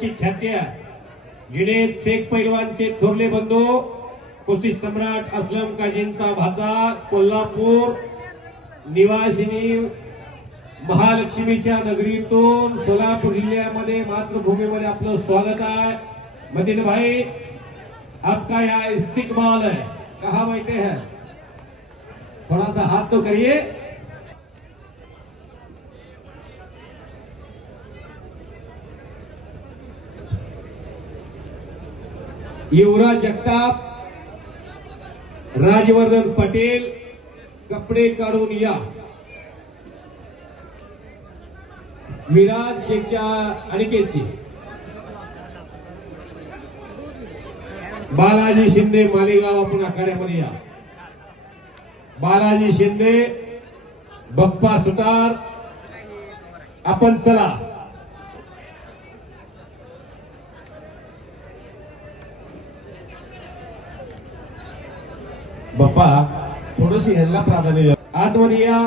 पैलवानांची ख्याती आहे. जुनेद शेख पैलवानचे थोरले बंधू कुस्ती सम्राट असलम काजींचा भाचा कोल्हापूर निवासिनी महालक्ष्मीच्या नगरीतून सोलापूर जिल्ह्यामध्ये मातृभूमीमध्ये आपलं स्वागत आहे. मदीन भाई, आपका यहाँ इस्तिकबाल है. कहाँ बैठे हैं? थोड़ा सा हाथ तो करिए. युवराज जगताप, राजवर्धन पटेल, कपडे काढून या. विराज शेखच्या अनिकेतची. बालाजी शिंदे मालेगाव आपण आखाड्यामध्ये या. बालाजी शिंदे, बप्पा सुतार, आपण चला. बाप्पा थोडीशी ह्याला प्राधान्य द्या. आतमध्ये या.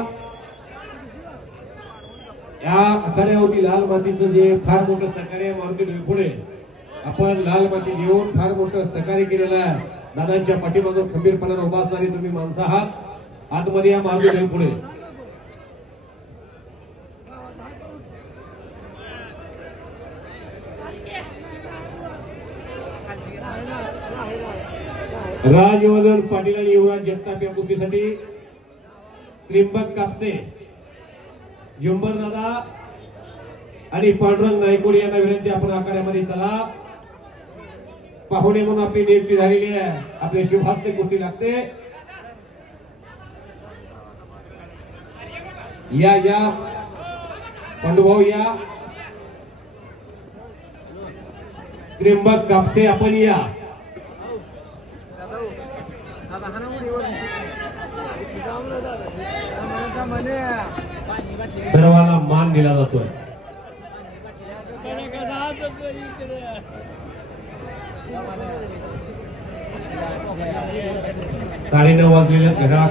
या आखाड्यावरती लाल मातीचं जे फार मोठं सहकार्य मारुती पुढे आपण लाल माती घेऊन फार मोठं सहकार्य केलेलं आहे. दादांच्या पाठीमागून खंबीरपणाने उभा असणारी तुम्ही माणसं आहात. आतमध्ये या मारुती पुढे. राजवर्धन पाटील आणि युवराज जगताप या कुस्तीसाठी त्रिंबक कापसे, जुंबर दादा आणि पांडुरंग नायकोड यांना विनंती, आपण आखाड्यामध्ये चला. पाहुणे म्हणून आपली नियुक्ती झालेली आहे. आपल्या शुभास्ते कुस्ती लागते. या या पांडुभाऊ या. त्रिंबक कापसे आपण या. सर्वांना मान दिला जातोय. साडेनऊ वाजलेल्या घड्याळात